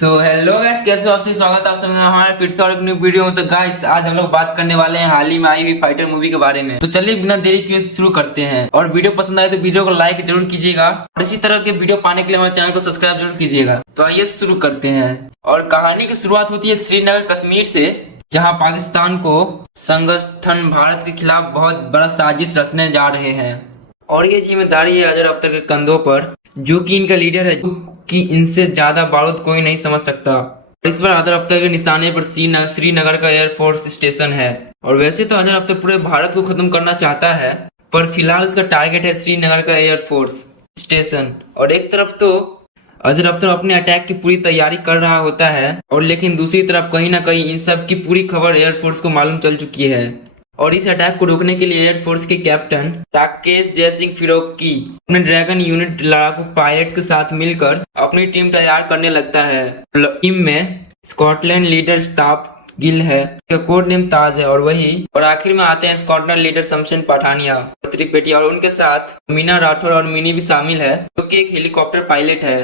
Hello guys, कैसे हो आप सभी। स्वागत है आप सभी का हमारे फिर से और एक न्यू वीडियो में। तो गाइस आज हम लोग बात करने वाले हैं हाल ही में आई हुई फाइटर मूवी के बारे में। तो चलिए बिना देरी किए शुरू करते हैं। और वीडियो पसंद आए तो वीडियो को लाइक जरूर कीजिएगा और इसी तरह के वीडियो पाने के लिए हमारे चैनल को सब्सक्राइब जरूर कीजिएगा। तो आइए शुरू करते हैं। और कहानी की शुरुआत होती है श्रीनगर कश्मीर से, जहाँ पाकिस्तान को संगठन भारत के खिलाफ बहुत बड़ा साजिश रचने जा रहे हैं। और ये जिम्मेदारी है अजहर अख्तर के कंधों पर, जो कि इनका लीडर है, कि इनसे ज्यादा बारूद कोई नहीं समझ सकता। इस बार अजहर अख्तर के निशाने पर श्रीनगर का एयरफोर्स स्टेशन है। और वैसे तो अजहर अख्तर पूरे भारत को खत्म करना चाहता है, पर फिलहाल उसका टारगेट है श्रीनगर का एयरफोर्स स्टेशन। और एक तरफ तो अजहर अख्तर अपने अटैक की पूरी तैयारी कर रहा होता है, और लेकिन दूसरी तरफ कहीं ना कहीं इन सब की पूरी खबर एयरफोर्स को मालूम चल चुकी है। और इस अटैक को रोकने के लिए एयरफोर्स के कैप्टन राकेश जय सिंह फिरोकी अपने ड्रैगन यूनिट लड़ाकू पायलट्स के साथ मिलकर अपनी टीम तैयार करने लगता है। टीम में स्कॉटलैंड लीडर स्टाफ गिल है, कोड नेम ताज है, और आखिर में आते हैं स्कॉटलैंड लीडर शमशेर पठानिया त्रिपेटी, और उनके साथ मीना राठौर और मिनी भी शामिल है, जो कि एक हेलीकॉप्टर पायलट है,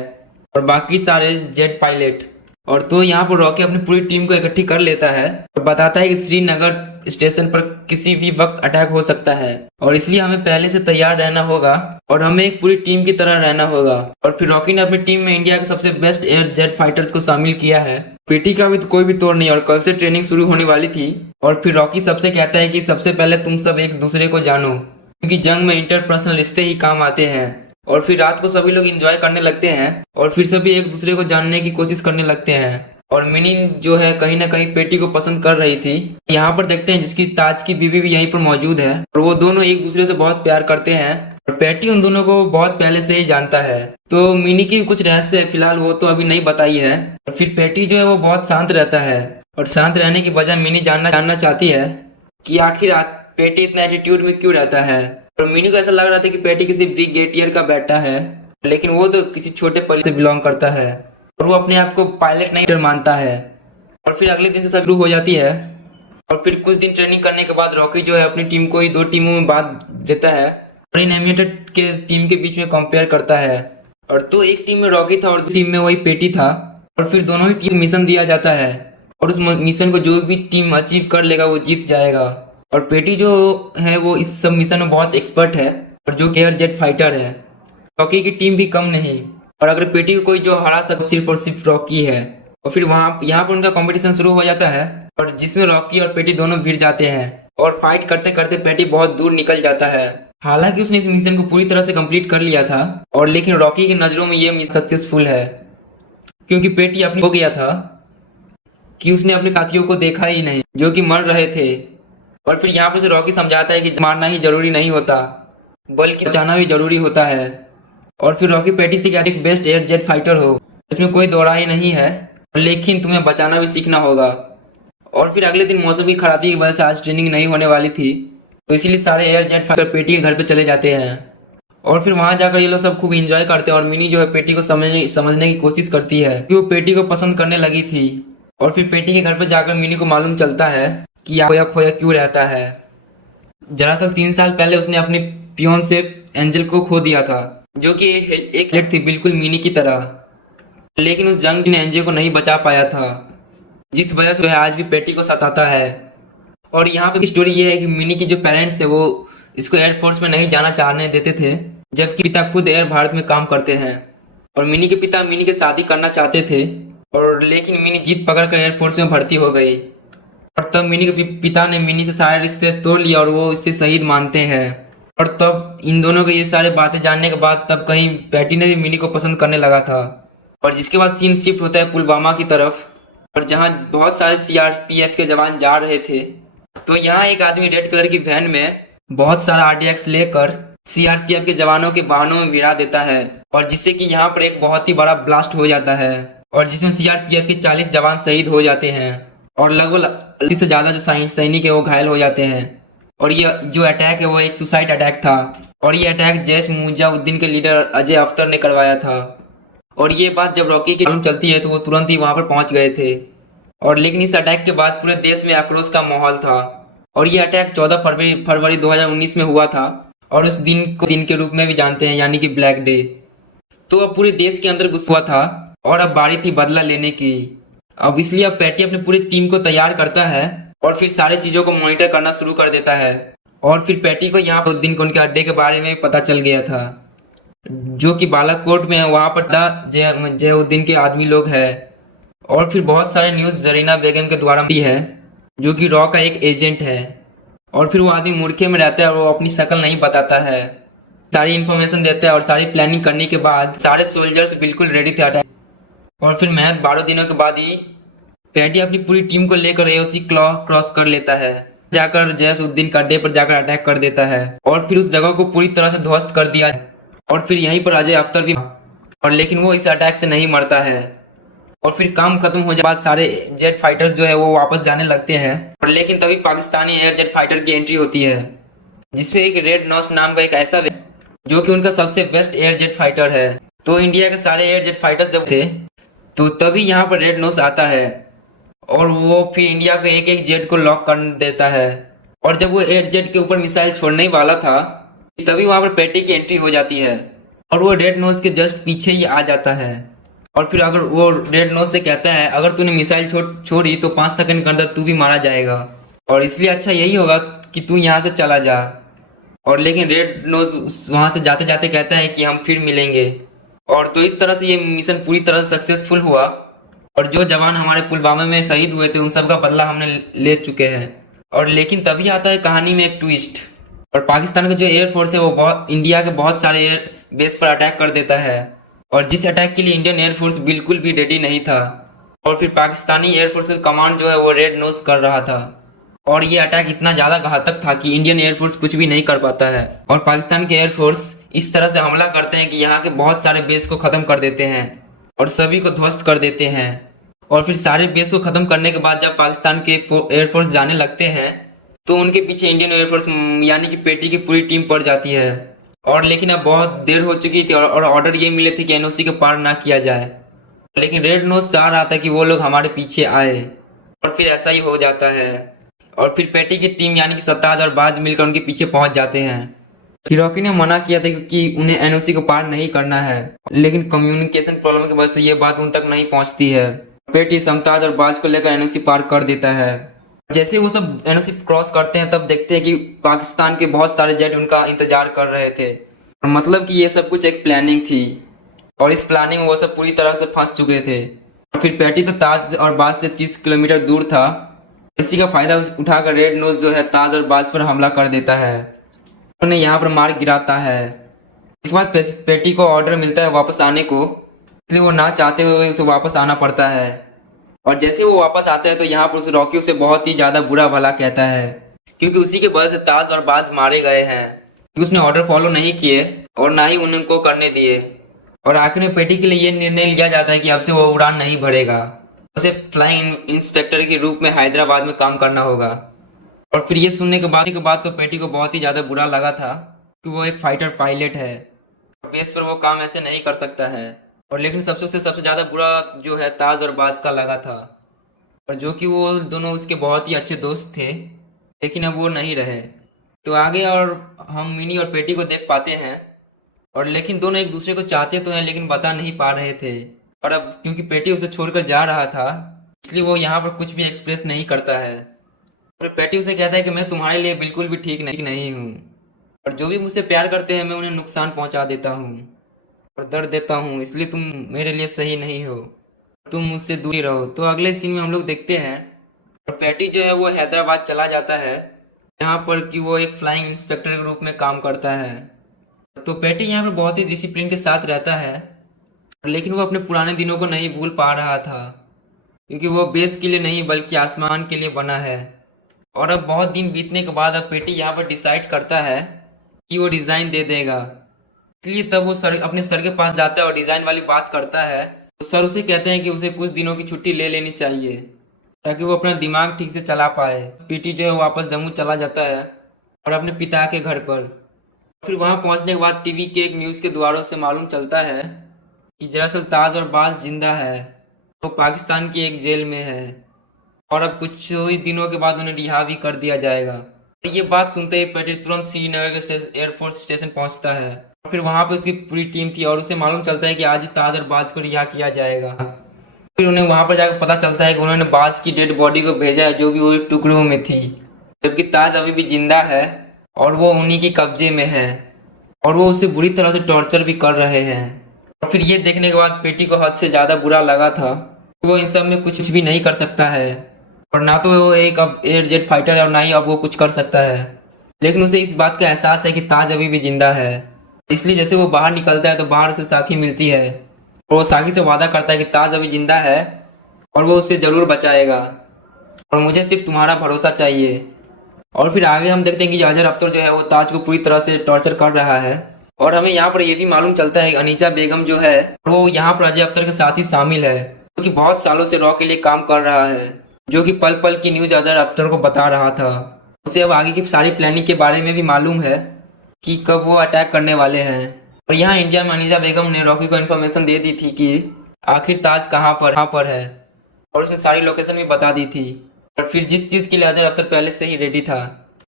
और बाकी सारे जेट पायलट। और तो यहाँ पर रॉकी अपनी पूरी टीम को इकट्ठी कर लेता है और बताता है कि श्रीनगर स्टेशन पर किसी भी वक्त अटैक हो सकता है, और इसलिए हमें पहले से तैयार रहना होगा और हमें एक पूरी टीम की तरह रहना होगा। और फिर रॉकी ने अपनी टीम में इंडिया के सबसे बेस्ट एयर जेट फाइटर्स को शामिल किया है। पीटी का भी तो कोई भी तोड़ नहीं, और कल से ट्रेनिंग शुरू होने वाली थी। और फिर रॉकी सबसे कहता है कि सबसे पहले तुम सब एक दूसरे को जानो, क्योंकि जंग में इंटरपर्सनल रिश्ते ही काम आते हैं। और फिर रात को सभी लोग एंजॉय करने लगते हैं और फिर सभी एक दूसरे को जानने की कोशिश करने लगते हैं। और मिनी जो है कहीं ना कहीं पेटी को पसंद कर रही थी। यहाँ पर देखते हैं जिसकी ताज की बीवी भी यहीं पर मौजूद है, और वो दोनों एक दूसरे से बहुत प्यार करते हैं, और पेटी उन दोनों को बहुत पहले से ही जानता है। तो मिनी की भी कुछ रहस्य है, फिलहाल वो तो अभी नहीं बताई है। और फिर पेटी जो है वो बहुत शांत रहता है, और शांत रहने की वजह मिनी जानना चाहती है कि आखिर पेटी इतना एटीट्यूड में क्यों रहता है। और मिनी को ऐसा लग रहा था कि पेटी किसी ब्रिगेडियर का बेटा है, लेकिन वो तो किसी छोटे परिवार से बिलोंग करता है, और वो अपने आप को पायलट नहीं मानता है। और फिर अगले दिन से सब शुरू हो जाती है। और फिर कुछ दिन ट्रेनिंग करने के बाद रॉकी जो है अपनी टीम को ही दो टीमों में बांट देता है और इन एनिमेटेड के टीम के बीच में कंपेयर करता है। और तो एक टीम में रॉकी था और टीम में वही पेटी था। और फिर दोनों ही टीम मिशन दिया जाता है, और उस मिशन को जो भी टीम अचीव कर लेगा वो जीत जाएगा। और पेटी जो है वो इस सब मिशन में बहुत एक्सपर्ट है, और जो एयर जेट फाइटर है। रॉकी की टीम भी कम नहीं, और अगर पेटी को कोई जो हरा सकता सिर्फ और सिर्फ रॉकी है। और फिर यहाँ पर उनका कंपटीशन शुरू हो जाता है, और जिसमें रॉकी और पेटी दोनों भिड़ जाते हैं, और फाइट करते करते पेटी बहुत दूर निकल जाता है। हालांकि उसने इस मिशन को पूरी तरह से कंप्लीट कर लिया था, और लेकिन रॉकी की नजरों में ये मिशन सक्सेसफुल है, क्योंकि पेटी अपनी हो गया था कि उसने अपने साथियों को देखा ही नहीं जो कि मर रहे थे। और फिर यहाँ पर से रॉकी समझाता है कि मारना ही जरूरी नहीं होता, बल्कि बचाना भी जरूरी होता है। और फिर रॉकी पेटी से कहता है कि बेस्ट एयर जेट फाइटर हो, इसमें कोई दो राय नहीं है, लेकिन तुम्हें बचाना भी सीखना होगा। और फिर अगले दिन मौसम की खराबी की वजह से आज ट्रेनिंग नहीं होने वाली थी, तो इसीलिए सारे एयर जेट फाइटर पेटी के घर पे चले जाते हैं। और फिर वहां जाकर ये लोग सब खूब एंजॉय करते हैं, और मिनी जो है पेटी को समझने की कोशिश करती है कि वो पेटी को पसंद करने लगी थी। और फिर पेटी के घर पे जाकर मिनी को मालूम चलता है कि खोया खोया क्यों रहता है। दरअसल 3 साल पहले उसने अपने पियोन से एंजल को खो दिया था, जो कि एक लेट थी बिल्कुल मिनी की तरह, लेकिन उस जंग ने एंजल को नहीं बचा पाया था, जिस वजह से आज भी पेटी को सताता है। और यहाँ पे स्टोरी ये है कि मिनी की जो पेरेंट्स है वो इसको एयरफोर्स में नहीं जाना चाहने देते थे, जबकि पिता खुद एयर भारत में काम करते हैं। और मिनी के पिता मिनी के शादी करना चाहते थे, और लेकिन मिनी जीत पकड़ कर एयरफोर्स में भर्ती हो गई। और तब मिनी के पिता ने मिनी से सारे रिश्ते तोड़ लिया और वो इससे शहीद मानते हैं। और तब इन दोनों के ये सारे बातें जानने के बाद तब कहीं पैटी ने भी मिनी को पसंद करने लगा था। और जिसके बाद सीन शिफ्ट होता है पुलवामा की तरफ, और जहाँ बहुत सारे सीआरपीएफ के जवान जा रहे थे। तो यहाँ एक आदमी रेड कलर की वैन में बहुत सारा आरडीएक्स लेकर सीआरपीएफ के जवानों के वाहनों में भिड़ा देता है, और जिससे कि यहाँ पर एक बहुत ही बड़ा ब्लास्ट हो जाता है, और जिसमें सीआरपीएफ के 40 जवान शहीद हो जाते हैं, और लगभग 80 से ज्यादा जो सैनिक है वो घायल हो जाते हैं। और ये जो अटैक है वो एक सुसाइड अटैक था, और ये अटैक जैश मुजाहिदीन के लीडर अजय अख्तर ने करवाया था। और ये बात जब रॉकी की मालूम चलती है तो वो तुरंत ही वहां पर पहुंच गए थे। और लेकिन इस अटैक के बाद पूरे देश में आक्रोश का माहौल था, और ये अटैक 14 फरवरी 2019 में हुआ था, और उस दिन को दिन के रूप में भी जानते हैं, यानी कि ब्लैक डे। तो अब पूरे देश के अंदर गुस्सा हुआ था, और अब बारी थी बदला लेने की। अब इसलिए अब पैटी अपनी पूरी टीम को तैयार करता है और फिर सारी चीजों को मॉनिटर करना शुरू कर देता है। और फिर पैटी को यहाँ पर उस दिन को उनके अड्डे के बारे में पता चल गया था, जो कि बालाकोट में है। वहां पर था जयउद्दीन के आदमी लोग हैं। और फिर बहुत सारे न्यूज जरीना बेगम के द्वारा मिली है, जो कि रॉ का एक एजेंट है। और फिर वो आदमी मुर्खे में रहता है और वो अपनी शक्ल नहीं बताता है, सारी इन्फॉर्मेशन देता है। और सारी प्लानिंग करने के बाद सारे सोल्जर्स बिल्कुल रेडी थे अटैक। और फिर महज 12 दिनों के बाद ही पैटी अपनी पूरी टीम को लेकर एओसी क्रॉस कर लेता है, जाकर जयसुद्दीन का अड्डे पर जाकर अटैक कर देता है और फिर उस जगह को पूरी तरह से ध्वस्त कर दिया। और फिर यहीं पर अजय अख्तर भी, और लेकिन वो इस अटैक से नहीं मरता है। और फिर काम खत्म हो जाने के बाद सारे जेट फाइटर्स जो है वो वापस जाने लगते हैं। और लेकिन तभी पाकिस्तानी एयर जेट फाइटर की एंट्री होती है, जिसमें एक रेड नॉस नाम का एक ऐसा जो कि उनका सबसे बेस्ट एयर जेट फाइटर है। तो इंडिया के सारे एयर जेट फाइटर्स जब थे तो तभी यहाँ पर रेड नोस आता है और वो फिर इंडिया के एक एक जेट को लॉक कर देता है। और जब वो एयर जेट के ऊपर मिसाइल छोड़ने ही वाला था तभी वहां पर पैटी की एंट्री हो जाती है और वो रेड नोज के जस्ट पीछे ही आ जाता है। और फिर अगर वो रेड नोज से कहता है अगर तूने मिसाइल छोड़ी तो 5 सेकंड के अंदर तू भी मारा जाएगा, और इसलिए अच्छा यही होगा कि तू यहाँ से चला जा। और लेकिन रेड नोज वहां से जाते जाते कहता है कि हम फिर मिलेंगे। और तो इस तरह से ये मिशन पूरी तरह से सक्सेसफुल हुआ और जो जवान हमारे पुलवामा में शहीद हुए थे उन सब का बदला हमने ले चुके हैं। और लेकिन तभी आता है कहानी में एक ट्विस्ट, और पाकिस्तान का जो एयरफोर्स है वो बहुत इंडिया के बहुत सारे एयर बेस पर अटैक कर देता है, और जिस अटैक के लिए इंडियन एयरफोर्स बिल्कुल भी रेडी नहीं था। और फिर पाकिस्तानी एयरफोर्स का कमांड जो है वो रेड नोज कर रहा था, और ये अटैक इतना ज्यादा घातक था कि इंडियन एयरफोर्स कुछ भी नहीं कर पाता है। और पाकिस्तान के एयरफोर्स इस तरह से हमला करते हैं कि यहाँ के बहुत सारे बेस को खत्म कर देते हैं और सभी को ध्वस्त कर देते हैं। और फिर सारे बेस को खत्म करने के बाद जब पाकिस्तान के एयरफोर्स जाने लगते हैं तो उनके पीछे इंडियन एयरफोर्स यानी कि पेटी की पूरी टीम पड़ जाती है। और लेकिन अब बहुत देर हो चुकी थी और ऑर्डर ये मिले थे कि एनओसी के पार ना किया जाए, लेकिन रेड नोज चाह रहा था कि वो लोग हमारे पीछे आए, और फिर ऐसा ही हो जाता है। और फिर पेटी की टीम यानी कि सत्ताज और बाज मिलकर उनके पीछे पहुंच जाते हैं। हिरोकी ने मना किया था क्योंकि उन्हें एनओसी को पार नहीं करना है, लेकिन कम्युनिकेशन प्रॉब्लम की वजह से ये बात उन तक नहीं पहुंचती है। पेटी समताज और बाज को लेकर एनओसी पार कर देता है। जैसे वो सब एनओसी क्रॉस करते हैं तब देखते हैं कि पाकिस्तान के बहुत सारे जेट उनका इंतजार कर रहे थे, और मतलब कि ये सब कुछ एक प्लानिंग थी, और इस प्लानिंग में वो सब पूरी तरह से फंस चुके थे। और फिर पेटी तो ताज और बाज से 30 किलोमीटर दूर था। इसी का फायदा उठाकर रेड नोज जो है ताज और बाज पर हमला कर देता है, उन्हें यहाँ पर मार गिराता है। इसके बाद पेटी को ऑर्डर मिलता है वापस आने को, इसलिए वो ना चाहते हुए उसे वापस आना पड़ता है। और जैसे वो वापस आता है तो यहाँ पर उस रॉकी उसे बहुत ही ज्यादा बुरा भला कहता है, क्योंकि उसी के वजह से ताज और बाज मारे गए हैं, क्योंकि उसने ऑर्डर फॉलो नहीं किए और ना ही उनको करने दिए। और आखिर में पेटी के लिए ये निर्णय लिया जाता है कि अब से वो उड़ान नहीं भरेगा, उसे फ्लाइंग इंस्पेक्टर के रूप में हैदराबाद में काम करना होगा। और फिर ये सुनने के बाद तो पेटी को बहुत ही ज्यादा बुरा लगा था कि वो एक फाइटर पायलट है, बेस पर वो काम ऐसे नहीं कर सकता है। और लेकिन सबसे ज्यादा बुरा जो है ताज और बाज का लगा था, और जो कि वो दोनों उसके बहुत ही अच्छे दोस्त थे, लेकिन अब वो नहीं रहे। तो आगे और हम मिनी और पेटी को देख पाते हैं, और लेकिन दोनों एक दूसरे को चाहते तो हैं लेकिन बता नहीं पा रहे थे। और अब क्योंकि पेटी उसे छोड़कर जा रहा था इसलिए वो यहाँ पर कुछ भी एक्सप्रेस नहीं करता है। और पेटी उसे कहता है कि मैं तुम्हारे लिए बिल्कुल भी ठीक नहीं हूँ, और जो भी मुझसे प्यार करते हैं मैं उन्हें नुकसान पहुँचा देता हूँ और दर्द देता हूँ, इसलिए तुम मेरे लिए सही नहीं हो, तुम मुझसे दूरी रहो। तो अगले सीन में हम लोग देखते हैं और पेटी जो है वो हैदराबाद चला जाता है, यहाँ पर कि वो एक फ्लाइंग इंस्पेक्टर के रूप में काम करता है। तो पेटी यहाँ पर बहुत ही डिसिप्लिन के साथ रहता है, लेकिन वो अपने पुराने दिनों को नहीं भूल पा रहा था, क्योंकि वो बेस के लिए नहीं बल्कि आसमान के लिए बना है। और अब बहुत दिन बीतने के बाद अब पेटी यहाँ पर डिसाइड करता है कि वो डिज़ाइन दे देगा, इसलिए तब वो अपने सर के पास जाता है और डिज़ाइन वाली बात करता है। तो सर उसे कहते हैं कि उसे कुछ दिनों की छुट्टी ले लेनी चाहिए ताकि वो अपना दिमाग ठीक से चला पाए। पेटी जो है वापस जम्मू चला जाता है और अपने पिता के घर पर। फिर वहाँ पहुँचने के बाद टीवी के एक न्यूज़ के द्वारा से मालूम चलता है कि दरअसल ताज और बाज जिंदा है, तो पाकिस्तान की एक जेल में है, और अब कुछ ही दिनों के बाद उन्हें रिहा भी कर दिया जाएगा। ये बात सुनते ही पेटी तुरंत श्रीनगर के एयरफोर्स स्टेशन पहुंचता है फिर वहाँ पे उसकी पूरी टीम थी और उसे मालूम चलता है कि आज ही ताज और बाज को रिहा किया जाएगा। फिर उन्हें वहाँ पर जाकर पता चलता है कि उन्होंने बाज की डेड बॉडी को भेजा है जो भी वो टुकड़ों में थी, जबकि ताज अभी भी जिंदा है और वो उन्हीं के कब्जे में है और वो उसे बुरी तरह से टॉर्चर भी कर रहे हैं। और फिर ये देखने के बाद पेटी को हद से ज़्यादा बुरा लगा था कि वो इन सब में कुछ भी नहीं कर सकता है और ना तो वो एक अब एयर जेट फाइटर है और ना ही अब वो कुछ कर सकता है। लेकिन उसे इस बात का एहसास है कि ताज अभी भी जिंदा है, इसलिए जैसे वो बाहर निकलता है तो बाहर से साखी मिलती है और वो साखी से वादा करता है कि ताज अभी जिंदा है और वो उसे ज़रूर बचाएगा और मुझे सिर्फ तुम्हारा भरोसा चाहिए। और फिर आगे हम देखते हैं कि अजहर अख्तर जो है वो ताज को पूरी तरह से टॉर्चर कर रहा है और हमें यहाँ पर ये भी मालूम चलता है कि अनीचा बेगम जो है वो यहाँ पर अजय अख्तर के साथ ही शामिल है, क्योंकि बहुत सालों से रॉ के लिए काम कर रहा है, जो कि पल पल की न्यूज अजहर अख्तर को बता रहा था। उसे अब आगे की सारी प्लानिंग के बारे में भी मालूम है कि कब वो अटैक करने वाले हैं। और यहाँ इंडिया में अनीसा बेगम ने रॉकी को इन्फॉर्मेशन दे दी थी कि आखिर ताज कहाँ पर है और उसने सारी लोकेशन भी बता दी थी और फिर जिस चीज़ के लिए अजहर अख्तर पहले से ही रेडी था।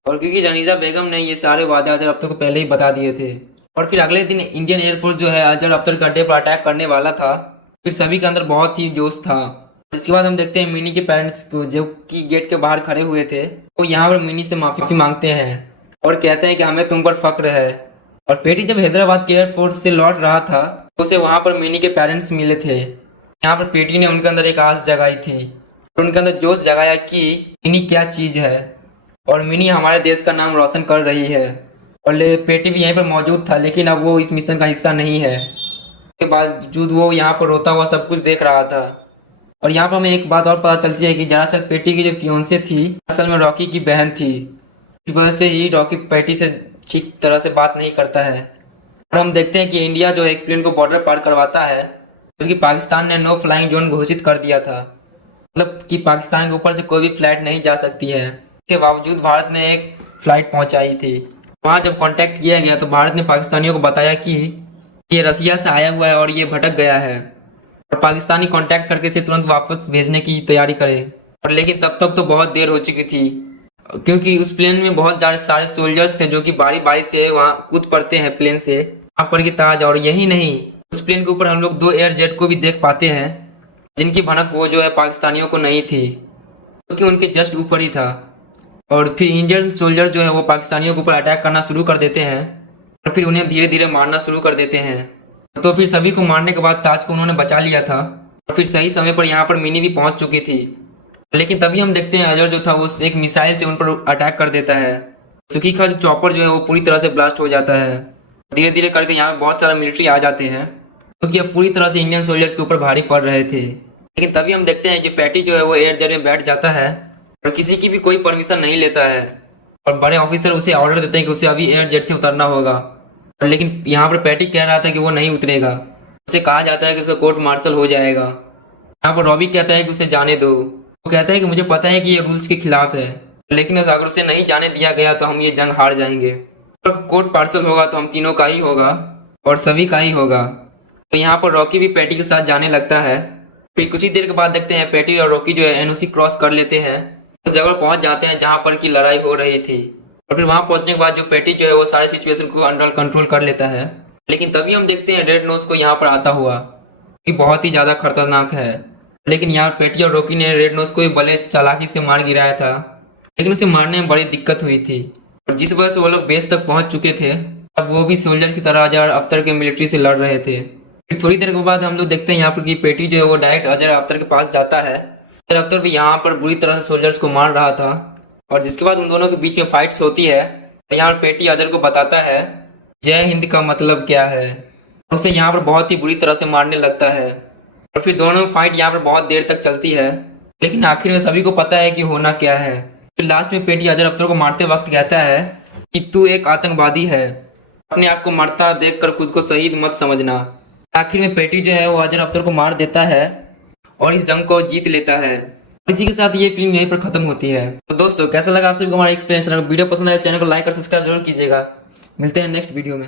और क्योंकि अनीसा बेगम ने ये सारे वादे अजहर अख्तर को पहले ही बता दिए थे और फिर अगले दिन इंडियन एयरफोर्स जो है अजहर अख्तर के अड्डे पर अटैक करने वाला था। फिर सभी के अंदर बहुत ही जोश था। इसके बाद हम देखते हैं मिनी के पेरेंट्स को जो कि गेट के बाहर खड़े हुए थे, वो यहाँ पर मिनी से माफी मांगते हैं और कहते हैं कि हमें तुम पर फक्र है। और पेटी जब हैदराबाद के एयरफोर्स से लौट रहा था तो उसे वहाँ पर मिनी के पेरेंट्स मिले थे। यहाँ पर पेटी ने उनके अंदर एक आस जगाई थी और उनके अंदर जोश जगाया कि मिनी क्या चीज़ है और मिनी हमारे देश का नाम रोशन कर रही है। और पेटी भी यहीं पर मौजूद था, लेकिन अब वो इस मिशन का हिस्सा नहीं है। के बावजूद वो यहाँ पर रोता हुआ सब कुछ देख रहा था। और यहाँ पर हमें एक बात और पता चलती है कि दरअसल पेटी की जो फियोंसे थी असल में रॉकी की बहन थी। इस वजह से ही रॉकी पेटी से ठीक तरह से बात नहीं करता है। और हम देखते हैं कि इंडिया जो एक प्लेन को बॉर्डर पार करवाता है, क्योंकि पाकिस्तान ने नो फ्लाइंग जोन घोषित कर दिया था, मतलब कि पाकिस्तान के ऊपर से कोई भी फ्लाइट नहीं जा सकती है। इसके बावजूद भारत ने एक फ्लाइट पहुंचाई थी। वहाँ जब कांटेक्ट किया गया तो भारत ने पाकिस्तानियों को बताया कि ये रसिया से आया हुआ है और ये भटक गया है और पाकिस्तानी कांटेक्ट करके इसे तुरंत वापस भेजने की तैयारी करे। और लेकिन तब तक तो बहुत देर हो चुकी थी, क्योंकि उस प्लेन में बहुत सारे सोल्जर्स थे जो कि बारी बारी से वहाँ कूद पड़ते हैं प्लेन से वहाँ पर की ताज। और यही नहीं, उस प्लेन के ऊपर हम लोग 2 एयर जेट को भी देख पाते हैं जिनकी भनक वो जो है पाकिस्तानियों को नहीं थी, क्योंकि उनके जस्ट ऊपर ही था। और फिर इंडियन सोल्जर जो है वो पाकिस्तानियों के ऊपर अटैक करना शुरू कर देते हैं और फिर उन्हें धीरे धीरे मारना शुरू कर देते हैं। तो फिर सभी को मारने के बाद ताज को उन्होंने बचा लिया था और फिर सही समय पर यहाँ पर मिनी भी पहुंच चुकी थी। लेकिन तभी हम देखते हैं अजहर जो था वो एक मिसाइल से उन पर अटैक कर देता है। सुखी का जो चॉपर जो है वो पूरी तरह से ब्लास्ट हो जाता है। धीरे धीरे करके यहाँ पे बहुत सारा मिलिट्री आ जाते हैं, क्योंकि अब पूरी तरह से इंडियन सोल्जर्स के ऊपर भारी पड़ रहे थे। लेकिन तभी हम देखते हैं कि पैटी जो है वो एयर जेट में बैठ जाता है और किसी की भी कोई परमिशन नहीं लेता है और बड़े ऑफिसर उसे ऑर्डर देते हैं कि उसे अभी एयर जेट से उतरना होगा। लेकिन यहाँ पर पैटी कह रहा था कि वो नहीं उतरेगा। उसे कहा जाता है कि उसका कोर्ट मार्शल हो जाएगा। यहाँ पर रॉबी कहता है कि उसे जाने दो। वो कहता है कि मुझे पता है कि ये रूल्स के खिलाफ है, लेकिन अगर उसे नहीं जाने दिया गया तो हम ये जंग हार जाएंगे। और कोर्ट मार्शल होगा तो हम तीनों का ही होगा और सभी का ही होगा। तो यहाँ पर रॉकी भी पैटी के साथ जाने लगता है। फिर कुछ ही देर के बाद देखते हैं पैटी और रॉकी जो है एनओसी क्रॉस कर लेते हैं, उस जगह पहुंच जाते हैं जहाँ पर की लड़ाई हो रही थी। और फिर वहां पहुंचने के बाद जो पैटी जो है वो सारे सिचुएशन को अंडर कंट्रोल कर लेता है। लेकिन तभी हम देखते हैं रेड नोज को यहाँ पर आता हुआ, कि बहुत ही ज्यादा खतरनाक है। लेकिन यहाँ पैटी और रॉकी ने रेड नोज को बड़े चालाकी से मार गिराया था, लेकिन उसे मारने में बड़ी दिक्कत हुई थी। और जिस वजह से वो लोग बेस तक पहुंच चुके थे, अब वो भी सोल्जर की तरह अजहर अख्तर के मिलिट्री से लड़ रहे थे। फिर थोड़ी देर के बाद हम लोग देखते हैं यहाँ पर कि पेटी जो है वो डायरेक्ट अजहर अख्तर के पास जाता है। अजहर अख्तर भी यहाँ पर बुरी तरह से सोल्जर्स को मार रहा था और जिसके बाद उन दोनों के बीच में फाइट्स होती है। यहाँ पर पेटी अजहर को बताता है जय हिंद का मतलब क्या है, उसे यहाँ पर बहुत ही बुरी तरह से मारने लगता है। और फिर दोनों फाइट यहाँ पर बहुत देर तक चलती है, लेकिन आखिर में सभी को पता है कि होना क्या है। फिर लास्ट में पेटी अजहर अख्तर को मारते वक्त कहता है कि तू एक आतंकवादी है, अपने आप को मरता देखकर खुद को शहीद मत समझना। आखिर में पेटी जो है वो अजहर अख्तर को मार देता है और इस जंग को जीत लेता है। इसी के साथ ये फिल्म यहीं पर खत्म होती है। तो दोस्तों कैसा लगा आप सभी को हमारा एक्सपीरियंस? वीडियो पसंद आए चैनल को लाइक और सब्सक्राइब जरूर कीजिएगा। मिलते हैं नेक्स्ट वीडियो में।